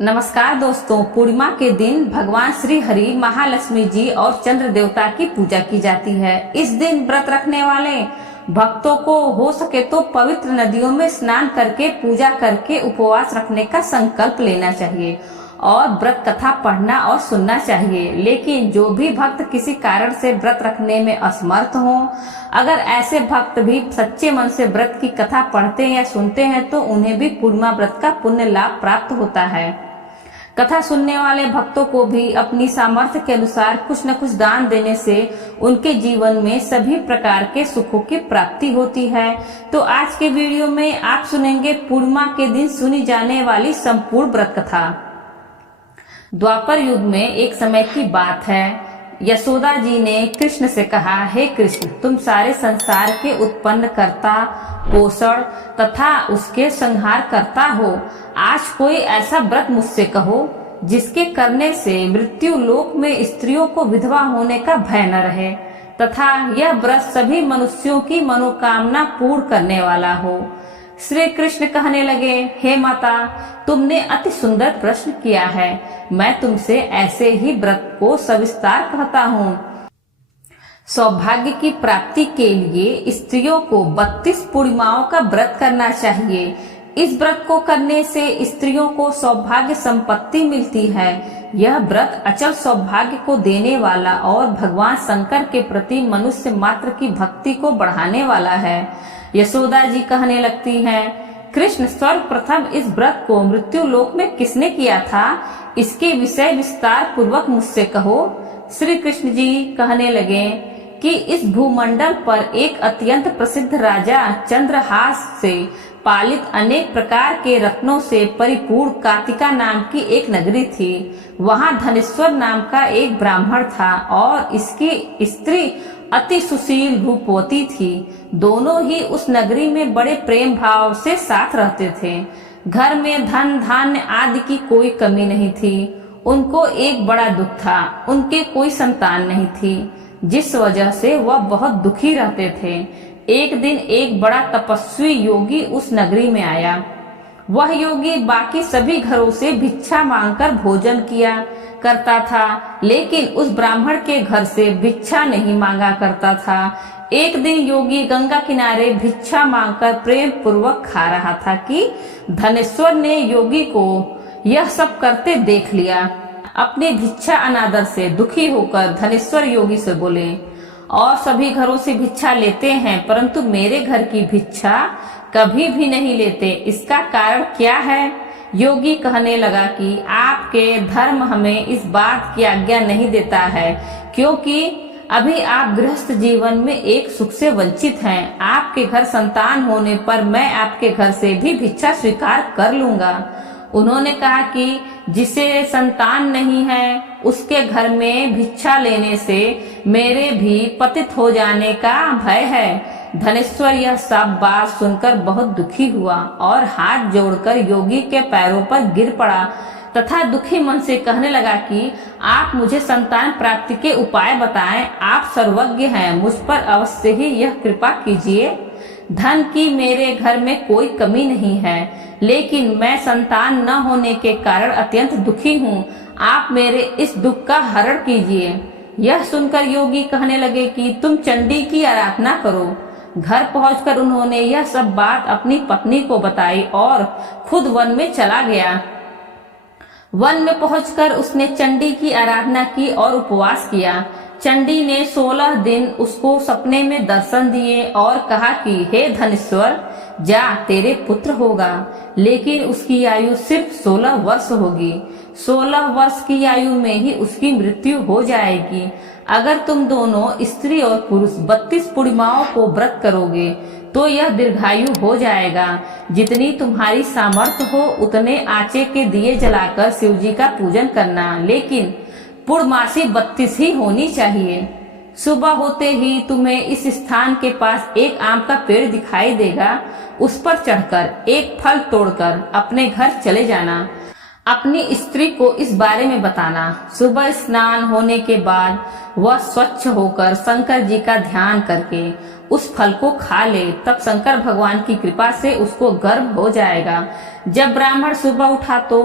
नमस्कार दोस्तों, पूर्णिमा के दिन भगवान श्री हरि, महालक्ष्मी जी और चंद्र देवता की पूजा की जाती है। इस दिन व्रत रखने वाले भक्तों को हो सके तो पवित्र नदियों में स्नान करके पूजा करके उपवास रखने का संकल्प लेना चाहिए और व्रत कथा पढ़ना और सुनना चाहिए। लेकिन जो भी भक्त किसी कारण से व्रत रखने में असमर्थ हो, अगर ऐसे भक्त भी सच्चे मन से व्रत की कथा पढ़ते या सुनते हैं तो उन्हें भी पूर्णिमा व्रत का पुण्य लाभ प्राप्त होता है। कथा सुनने वाले भक्तों को भी अपनी सामर्थ्य के अनुसार कुछ न कुछ दान देने से उनके जीवन में सभी प्रकार के सुखों की प्राप्ति होती है। तो आज के वीडियो में आप सुनेंगे पूर्णिमा के दिन सुनी जाने वाली संपूर्ण व्रत कथा। द्वापर युग में एक समय की बात है। यशोदा जी ने कृष्ण से कहा, हे कृष्ण, तुम सारे संसार के उत्पन्न करता, पोषण तथा उसके संहार करता हो। आज कोई ऐसा व्रत मुझसे कहो जिसके करने से मृत्यु लोक में स्त्रियों को विधवा होने का भय न रहे तथा यह व्रत सभी मनुष्यों की मनोकामना पूर्ण करने वाला हो। श्री कृष्ण कहने लगे, हे माता, तुमने अति सुंदर प्रश्न किया है। मैं तुमसे ऐसे ही व्रत को सविस्तार कहता हूँ। सौभाग्य की प्राप्ति के लिए स्त्रियों को 32 पूर्णिमाओं का व्रत करना चाहिए। इस व्रत को करने से स्त्रियों को सौभाग्य संपत्ति मिलती है। यह व्रत अचल सौभाग्य को देने वाला और भगवान शंकर के प्रति मनुष्य मात्र की भक्ति को बढ़ाने वाला है। यशोदा जी कहने लगती हैं, कृष्ण, सर्वप्रथम इस व्रत को मृत्यु लोक में किसने किया था? इसके विषय विस्तार पूर्वक मुझसे कहो। श्री कृष्ण जी कहने लगे कि इस भूमंडल पर एक अत्यंत प्रसिद्ध राजा चंद्रहास से पालित अनेक प्रकार के रत्नों से परिपूर्ण कार्तिका नाम की एक नगरी थी। वहां धनेश्वर नाम का एक ब्राह्मण था और इसकी स्त्री अति सुशील रूपवती थी। दोनों ही उस नगरी में बड़े प्रेम भाव से साथ रहते थे। घर में धन धान्य आदि की कोई कमी नहीं थी। उनको एक बड़ा दुख था, उनके कोई संतान नहीं थी, जिस वजह से वह बहुत दुखी रहते थे। एक दिन एक बड़ा तपस्वी योगी उस नगरी में आया। वह योगी बाकी सभी घरों से भिक्षा मांगकर भोजन किया करता था, लेकिन उस ब्राह्मण के घर से भिक्षा नहीं मांगा करता था। एक दिन योगी गंगा किनारे भिक्षा मांगकर प्रेम पूर्वक खा रहा था कि धनेश्वर ने योगी को यह सब करते देख लिया। अपनी भिक्षा अनादर से दुखी होकर धनेश्वर योगी से बोले, और सभी घरों से भिक्षा लेते हैं परंतु मेरे घर की भिक्षा कभी भी नहीं लेते, इसका कारण क्या है? योगी कहने लगा कि आपके धर्म हमें इस बात की आज्ञा नहीं देता है, क्योंकि अभी आप गृहस्थ जीवन में एक सुख से वंचित हैं। आपके घर संतान होने पर मैं आपके घर से भी भिक्षा स्वीकार कर लूंगा। उन्होंने कहा कि जिसे संतान नहीं है उसके घर में भिक्षा लेने से मेरे भी पतित हो जाने का भय है। धनेश्वर यह सब बात सुनकर बहुत दुखी हुआ और हाथ जोड़कर योगी के पैरों पर गिर पड़ा तथा दुखी मन से कहने लगा कि आप मुझे संतान प्राप्ति के उपाय बताएं। आप सर्वज्ञ हैं, मुझ पर अवश्य ही यह कृपा कीजिए। धन की मेरे घर में कोई कमी नहीं है, लेकिन मैं संतान न होने के कारण अत्यंत दुखी हूँ। आप मेरे इस दुख का हरण कीजिए। यह सुनकर योगी कहने लगे कि तुम चंडी की आराधना करो। घर पहुंचकर उन्होंने यह सब बात अपनी पत्नी को बताई और खुद वन में चला गया। वन में पहुंचकर उसने चंडी की आराधना की और उपवास किया। चंडी ने 16 दिन उसको सपने में दर्शन दिए और कहा कि हे धनेश्वर, जा, तेरे पुत्र होगा, लेकिन उसकी आयु सिर्फ 16 वर्ष होगी। 16 वर्ष की आयु में ही उसकी मृत्यु हो जाएगी। अगर तुम दोनों स्त्री और पुरुष 32 पूर्णिमाओं को व्रत करोगे तो यह दीर्घायु हो जाएगा। जितनी तुम्हारी सामर्थ्य हो उतने आचे के दिए जलाकर शिव जी का पूजन करना, लेकिन पूर्णमासी 32 ही होनी चाहिए। सुबह होते ही तुम्हें इस स्थान के पास एक आम का पेड़ दिखाई देगा। उस पर चढ़कर एक फल तोड़कर अपने घर चले जाना। अपनी स्त्री को इस बारे में बताना। सुबह स्नान होने के बाद वह स्वच्छ होकर शंकर जी का ध्यान करके उस फल को खा ले, तब शंकर भगवान की कृपा से उसको गर्भ हो जाएगा। जब ब्राह्मण सुबह उठा तो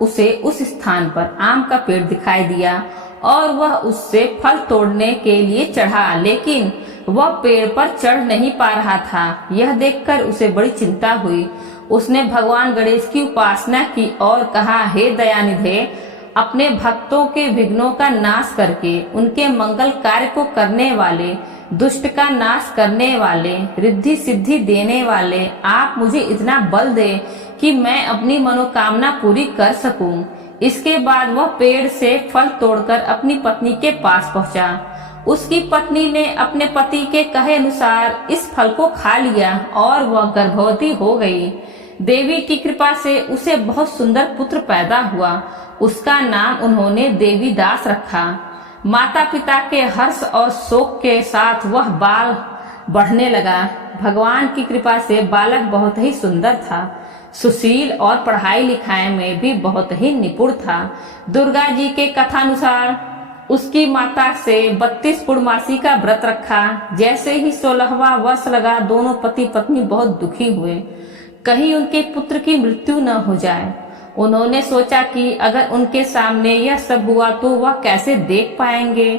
उसे उस स्थान पर आम का पेड़ दिखाई दिया और वह उससे फल तोड़ने के लिए चढ़ा, लेकिन वह पेड़ पर चढ़ नहीं पा रहा था। यह देखकर उसे बड़ी चिंता हुई। उसने भगवान गणेश की उपासना की और कहा, हे दयानिधे, अपने भक्तों के विघ्नों का नाश करके उनके मंगल कार्य को करने वाले, दुष्ट का नाश करने वाले, रिद्धि सिद्धि देने वाले, आप मुझे इतना बल दे कि मैं अपनी मनोकामना पूरी कर सकूं। इसके बाद वह पेड़ से फल तोड़कर अपनी पत्नी के पास पहुंचा। उसकी पत्नी ने अपने पति के कहे अनुसार इस फल को खा लिया और वह गर्भवती हो गई। देवी की कृपा से उसे बहुत सुंदर पुत्र पैदा हुआ। उसका नाम उन्होंने देवी दास रखा। माता पिता के हर्ष और शोक के साथ वह बाल बढ़ने लगा। भगवान की कृपा से बालक बहुत ही सुंदर था, सुशील और पढ़ाई लिखाई में भी बहुत ही निपुण था। दुर्गा जी के कथानुसार उसकी माता से 32 पूर्णमासी का व्रत रखा। जैसे ही 16वां वर्ष लगा, दोनों पति पत्नी बहुत दुखी हुए, कहीं उनके पुत्र की मृत्यु न हो जाए। उन्होंने सोचा कि अगर उनके सामने यह सब हुआ तो वह कैसे देख पाएंगे।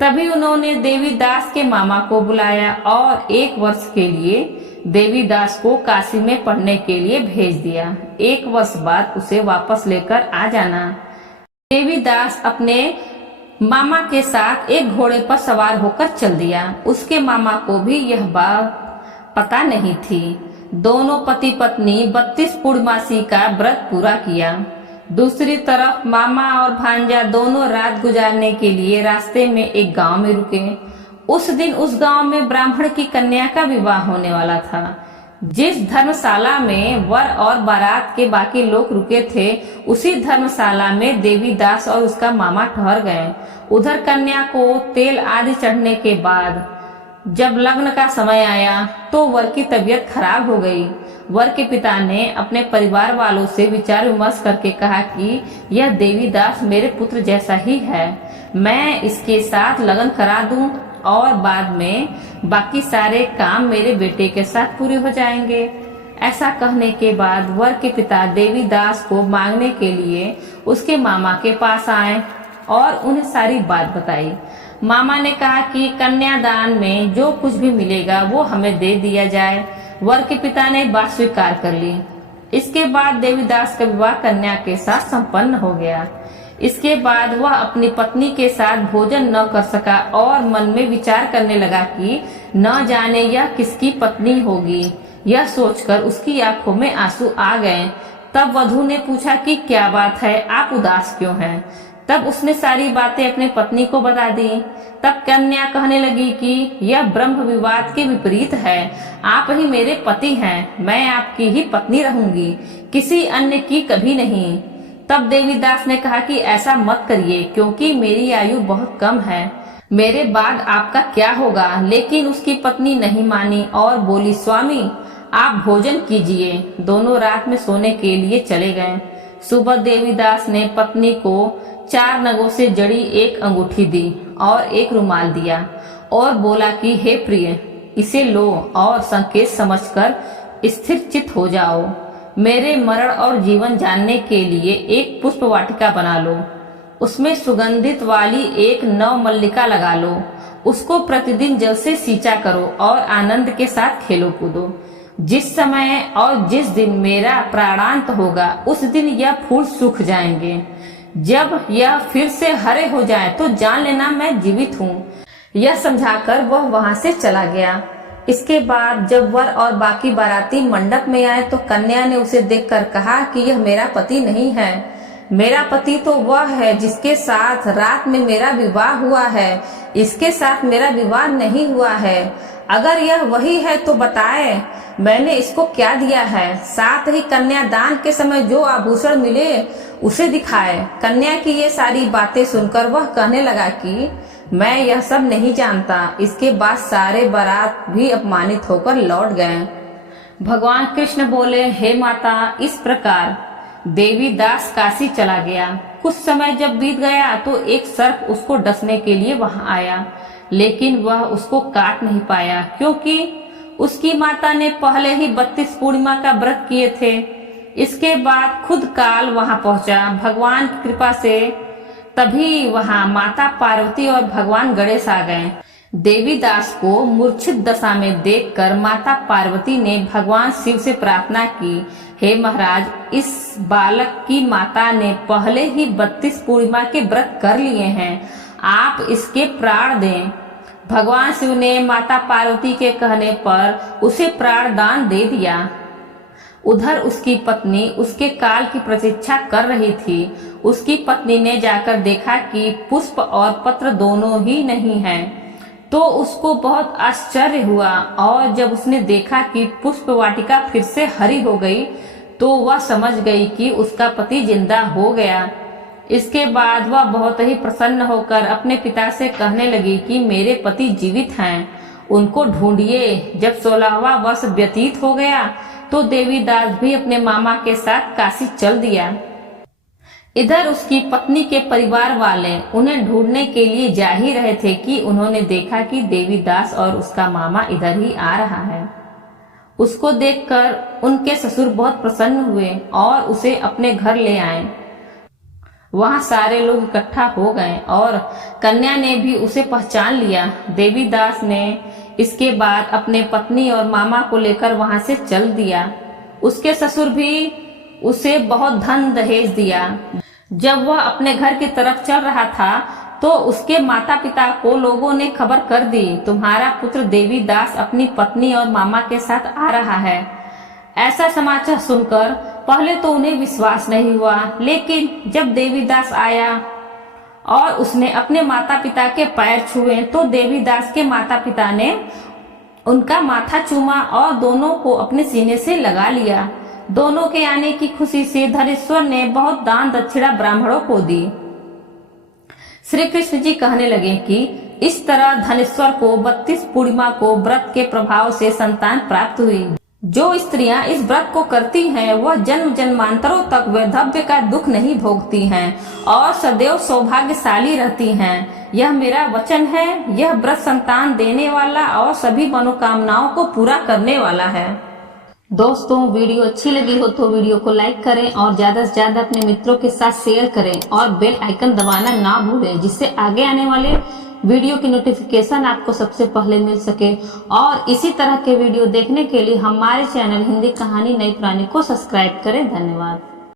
तभी उन्होंने देवी दास के मामा को बुलाया और 1 वर्ष के लिए देवी दास को काशी में पढ़ने के लिए भेज दिया। 1 वर्ष बाद उसे वापस लेकर आ जाना। देवी दास अपने मामा के साथ एक घोड़े पर सवार होकर चल दिया। उसके मामा को भी यह बात पता नहीं थी। दोनों पति पत्नी 32 पूर्णमासी का व्रत पूरा किया। दूसरी तरफ मामा और भांजा दोनों रात गुजारने के लिए रास्ते में एक गांव में रुके। उस दिन उस गांव में ब्राह्मण की कन्या का विवाह होने वाला था। जिस धर्मशाला में वर और बारात के बाकी लोग रुके थे, उसी धर्मशाला में देवी दास और उसका मामा ठहर गए। उधर कन्या को तेल आदि चढ़ने के बाद जब लग्न का समय आया तो वर की तबीयत खराब हो गई। वर के पिता ने अपने परिवार वालों से विचार विमर्श करके कहा कि यह देवी दास मेरे पुत्र जैसा ही है, मैं इसके साथ लगन करा दूं और बाद में बाकी सारे काम मेरे बेटे के साथ पूरे हो जाएंगे। ऐसा कहने के बाद वर के पिता देवी दास को मांगने के लिए उसके मामा के पास आए और उन्हें सारी बात बताई। मामा ने कहा कि कन्यादान में जो कुछ भी मिलेगा वो हमें दे दिया जाए। वर के पिता ने बात स्वीकार कर ली। इसके बाद देवीदास का विवाह कन्या के साथ संपन्न हो गया। इसके बाद वह अपनी पत्नी के साथ भोजन न कर सका और मन में विचार करने लगा कि न जाने यह किसकी पत्नी होगी। यह सोचकर उसकी आंखों में आंसू आ गए। तब वधू ने पूछा कि क्या बात है, आप उदास क्यों हैं? तब उसने सारी बातें अपने पत्नी को बता दी। तब कन्या कहने लगी कि यह ब्रह्म विवाद के विपरीत है, आप ही मेरे पति हैं, मैं आपकी ही पत्नी रहूंगी, किसी अन्य की कभी नहीं। तब देवीदास ने कहा कि ऐसा मत करिए, क्योंकि मेरी आयु बहुत कम है, मेरे बाद आपका क्या होगा। लेकिन उसकी पत्नी नहीं मानी और बोली, स्वामी आप भोजन कीजिए। दोनों रात में सोने के लिए चले गए। सुबह देवीदास ने पत्नी को 4 नगों से जड़ी एक अंगूठी दी और एक रुमाल दिया और बोला कि हे प्रिय, इसे लो और संकेत समझकर स्थिर चित्त हो जाओ। मेरे मरण और जीवन जानने के लिए एक पुष्प वाटिका बना लो, उसमें सुगंधित वाली एक नव मल्लिका लगा लो, उसको प्रतिदिन जल से सींचा करो और आनंद के साथ खेलो कूदो। जिस समय और जिस दिन मेरा प्राणांत होगा उस दिन यह फूल सूख जाएंगे। जब यह फिर से हरे हो जाए तो जान लेना मैं जीवित हूँ। यह समझाकर वह वहां से चला गया। इसके बाद जब वर और बाकी बाराती मंडप में आए तो कन्या ने उसे देखकर कहा कि यह मेरा पति नहीं है, मेरा पति तो वह है जिसके साथ रात में मेरा विवाह हुआ है, इसके साथ मेरा विवाह नहीं हुआ है। अगर यह वही है तो बताए मैंने इसको क्या दिया है, साथ ही कन्यादान के समय जो आभूषण मिले उसे दिखाए। कन्या की ये सारी बातें सुनकर वह कहने लगा कि मैं यह सब नहीं जानता। इसके बाद सारे बारात भी अपमानित होकर लौट गए। भगवान कृष्ण बोले, हे माता, इस प्रकार देवीदास काशी चला गया। कुछ समय जब बीत गया तो एक सर्प उसको डसने के लिए वहां आया, लेकिन वह उसको काट नहीं पाया, क्योंकि उसकी माता ने पहले ही 32 पूर्णिमा का व्रत किए थे। इसके बाद खुद काल वहां पहुंचा। भगवान की कृपा से तभी वहां माता पार्वती और भगवान गणेश आ गए। देवीदास को मूर्छित दशा में देखकर माता पार्वती ने भगवान शिव से प्रार्थना की, हे महाराज, इस बालक की माता ने पहले ही 32 पूर्णिमा के व्रत कर लिए हैं, आप इसके प्राण दें। भगवान शिव ने माता पार्वती के कहने पर उसे प्राण दान दे दिया। उधर उसकी पत्नी उसके काल की प्रतीक्षा कर रही थी। उसकी पत्नी ने जाकर देखा कि पुष्प और पत्र दोनों ही नहीं हैं, तो उसको बहुत आश्चर्य हुआ और जब उसने देखा कि पुष्प वाटिका फिर से हरी हो गई तो वह समझ गई कि उसका पति जिंदा हो गया। इसके बाद वह बहुत ही प्रसन्न होकर अपने पिता से कहने लगी कि मेरे पति जीवित हैं, उनको ढूंढिए। जब 16वां वर्ष व्यतीत हो गया तो देवीदास भी अपने मामा के साथ काशी चल दिया। इधर उसकी पत्नी के परिवार वाले उन्हें ढूंढने के लिए जा ही रहे थे कि उन्होंने देखा कि देवीदास और उसका मामा इधर ही आ रहा है। उसको देखकर उनके ससुर बहुत प्रसन्न हुए और उसे अपने घर ले आए। वहां सारे लोग इकट्ठा हो गए और कन्या ने भी उसे पहचान लिया। देवीदास ने इसके बाद अपने पत्नी और मामा को लेकर वहां से चल दिया। उसके ससुर भी उसे बहुत धन दहेज दिया। जब वह अपने घर की तरफ चल रहा था तो उसके माता पिता को लोगों ने खबर कर दी, तुम्हारा पुत्र देवीदास अपनी पत्नी और मामा के साथ आ रहा है। ऐसा समाचार सुनकर पहले तो उन्हें विश्वास नहीं हुआ, लेकिन जब देवीदास आया और उसने अपने माता पिता के पैर छुए तो देवीदास के माता पिता ने उनका माथा चूमा और दोनों को अपने सीने से लगा लिया। दोनों के आने की खुशी से धनेश्वर ने बहुत दान दक्षिणा ब्राह्मणों को दी। श्री कृष्ण जी कहने लगे कि इस तरह धनेश्वर को 32 पूर्णिमा को व्रत के प्रभाव से संतान प्राप्त हुई। जो स्त्रियां इस व्रत को करती हैं वह जन्म जन्मांतरों तक वैधव्य का दुख नहीं भोगती हैं और सदैव सौभाग्यशाली रहती हैं। यह मेरा वचन है। यह व्रत संतान देने वाला और सभी मनोकामनाओं को पूरा करने वाला है। दोस्तों, वीडियो अच्छी लगी हो तो वीडियो को लाइक करें और ज्यादा से ज्यादा अपने मित्रों के साथ शेयर करें और बेल आइकन दबाना ना भूलें, जिससे आगे आने वाले वीडियो की नोटिफिकेशन आपको सबसे पहले मिल सके। और इसी तरह के वीडियो देखने के लिए हमारे चैनल हिंदी कहानी नई पुरानी को सब्सक्राइब करें। धन्यवाद।